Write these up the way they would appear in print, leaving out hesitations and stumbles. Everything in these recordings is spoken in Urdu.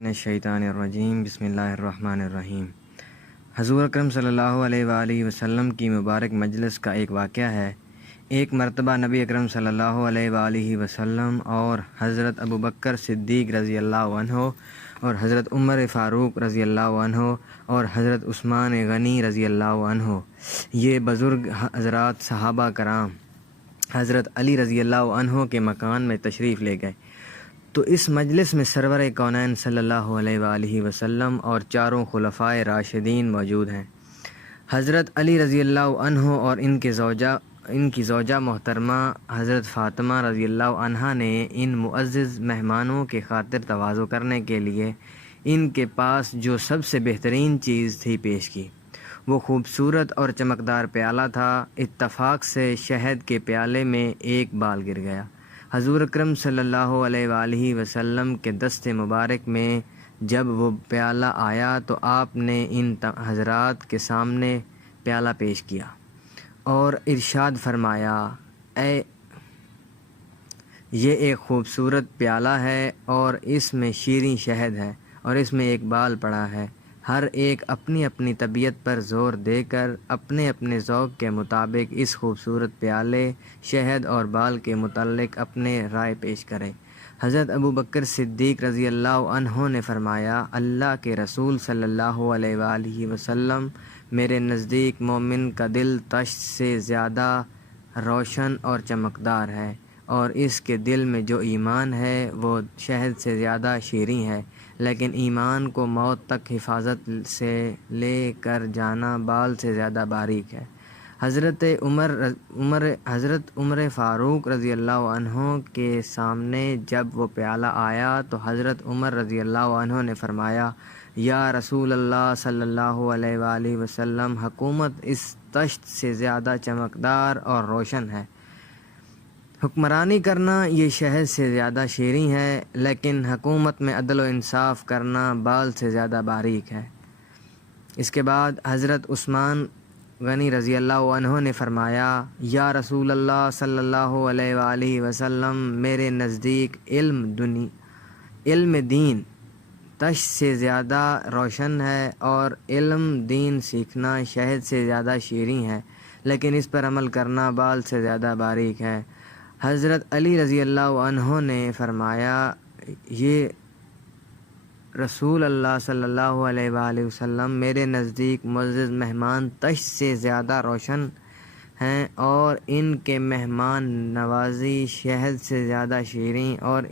الشیطان الرجیم بسم اللہ الرحمن الرحیم۔ حضور اکرم صلی اللہ علیہ وآلہ وسلم کی مبارک مجلس کا ایک واقعہ ہے۔ ایک مرتبہ نبی اکرم صلی اللہ علیہ وآلہ وسلم اور حضرت ابوبکر صدیق رضی اللہ عنہ اور حضرت عمر فاروق رضی اللہ عنہ اور حضرت عثمان غنی رضی اللہ عنہ، یہ بزرگ حضرات صحابہ کرام حضرت علی رضی اللہ عنہ کے مکان میں تشریف لے گئے، تو اس مجلس میں سرور کونین صلی اللہ علیہ وآلہ وسلم اور چاروں خلفائے راشدین موجود ہیں۔ حضرت علی رضی اللہ عنہ اور ان کی زوجہ محترمہ حضرت فاطمہ رضی اللہ عنہا نے ان معزز مہمانوں کے خاطر تواضع کرنے کے لیے ان کے پاس جو سب سے بہترین چیز تھی پیش کی۔ وہ خوبصورت اور چمکدار پیالہ تھا۔ اتفاق سے شہد کے پیالے میں ایک بال گر گیا۔ حضور اکرم صلی اللہ علیہ وآلہ وسلم کے دست مبارک میں جب وہ پیالہ آیا تو آپ نے ان حضرات کے سامنے پیالہ پیش کیا اور ارشاد فرمایا، یہ ایک خوبصورت پیالہ ہے اور اس میں شیریں شہد ہے اور اس میں ایک بال پڑا ہے۔ ہر ایک اپنی اپنی طبیعت پر زور دے کر اپنے اپنے ذوق کے مطابق اس خوبصورت پیالے، شہد اور بال کے متعلق اپنے رائے پیش کرے۔ حضرت ابوبکر صدیق رضی اللہ عنہ نے فرمایا، اللہ کے رسول صلی اللہ علیہ وآلہ وسلم، میرے نزدیک مومن کا دل تشت سے زیادہ روشن اور چمکدار ہے، اور اس کے دل میں جو ایمان ہے وہ شہد سے زیادہ شیریں ہے، لیکن ایمان کو موت تک حفاظت سے لے کر جانا بال سے زیادہ باریک ہے۔ حضرت عمر فاروق رضی اللہ عنہ کے سامنے جب وہ پیالہ آیا تو حضرت عمر رضی اللہ عنہ نے فرمایا، یا رسول اللہ صلی اللہ علیہ وآلہ وسلم، حکومت اس تشت سے زیادہ چمکدار اور روشن ہے، حکمرانی کرنا یہ شہد سے زیادہ شیریں ہے، لیکن حکومت میں عدل و انصاف کرنا بال سے زیادہ باریک ہے۔ اس کے بعد حضرت عثمان غنی رضی اللہ عنہ نے فرمایا، یا رسول اللہ صلی اللہ علیہ وآلہ وسلم، میرے نزدیک علم دین تشت سے زیادہ روشن ہے اور علم دین سیکھنا شہد سے زیادہ شیریں ہے، لیکن اس پر عمل کرنا بال سے زیادہ باریک ہے۔ حضرت علی رضی اللہ عنہ نے فرمایا، یہ رسول اللہ صلی اللہ علیہ وآلہ وسلم، میرے نزدیک معزز مہمان تشت سے زیادہ روشن ہیں اور ان کے مہمان نوازی شہد سے زیادہ شیریں، اور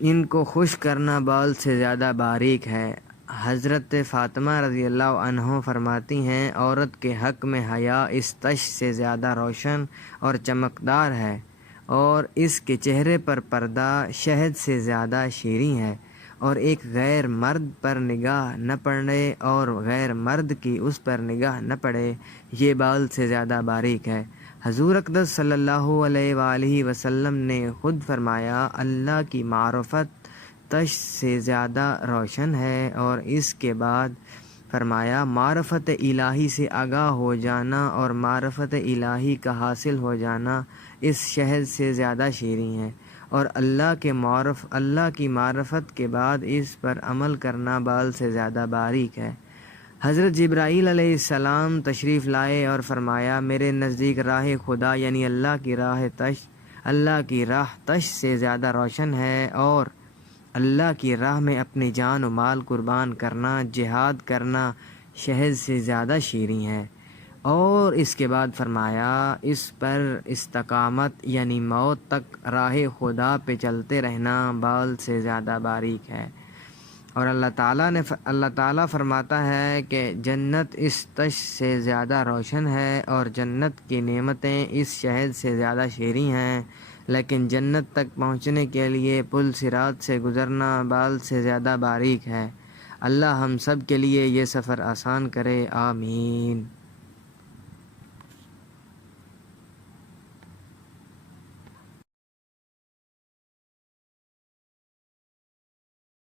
ان کو خوش کرنا بال سے زیادہ باریک ہے۔ حضرت فاطمہ رضی اللہ عنہ فرماتی ہیں، عورت کے حق میں حیا اس تشت سے زیادہ روشن اور چمکدار ہے، اور اس کے چہرے پر پردہ شہد سے زیادہ شیریں ہے، اور ایک غیر مرد پر نگاہ نہ پڑے اور غیر مرد کی اس پر نگاہ نہ پڑے، یہ بال سے زیادہ باریک ہے۔ حضور اقدس صلی اللہ علیہ وآلہ وسلم نے خود فرمایا، اللہ کی معرفت تشت سے زیادہ روشن ہے، اور اس کے بعد فرمایا، معرفت الہی سے آگاہ ہو جانا اور معرفت الہی کا حاصل ہو جانا اس شہد سے زیادہ شیریں ہے، اور اللہ کی معرفت کے بعد اس پر عمل کرنا بال سے زیادہ باریک ہے۔ حضرت جبرائیل علیہ السلام تشریف لائے اور فرمایا، میرے نزدیک راہ خدا یعنی اللہ کی راہ تشت سے زیادہ روشن ہے، اور اللہ کی راہ میں اپنی جان و مال قربان کرنا، جہاد کرنا شہد سے زیادہ شیریں ہے، اور اس کے بعد فرمایا، اس پر استقامت یعنی موت تک راہ خدا پہ چلتے رہنا بال سے زیادہ باریک ہے۔ اور اللہ تعالیٰ فرماتا ہے کہ جنت اس تشت سے زیادہ روشن ہے اور جنت کی نعمتیں اس شہد سے زیادہ شیریں ہیں، لیکن جنت تک پہنچنے کے لیے پل صراط سے گزرنا بال سے زیادہ باریک ہے۔ اللہ ہم سب کے لیے یہ سفر آسان کرے، آمین۔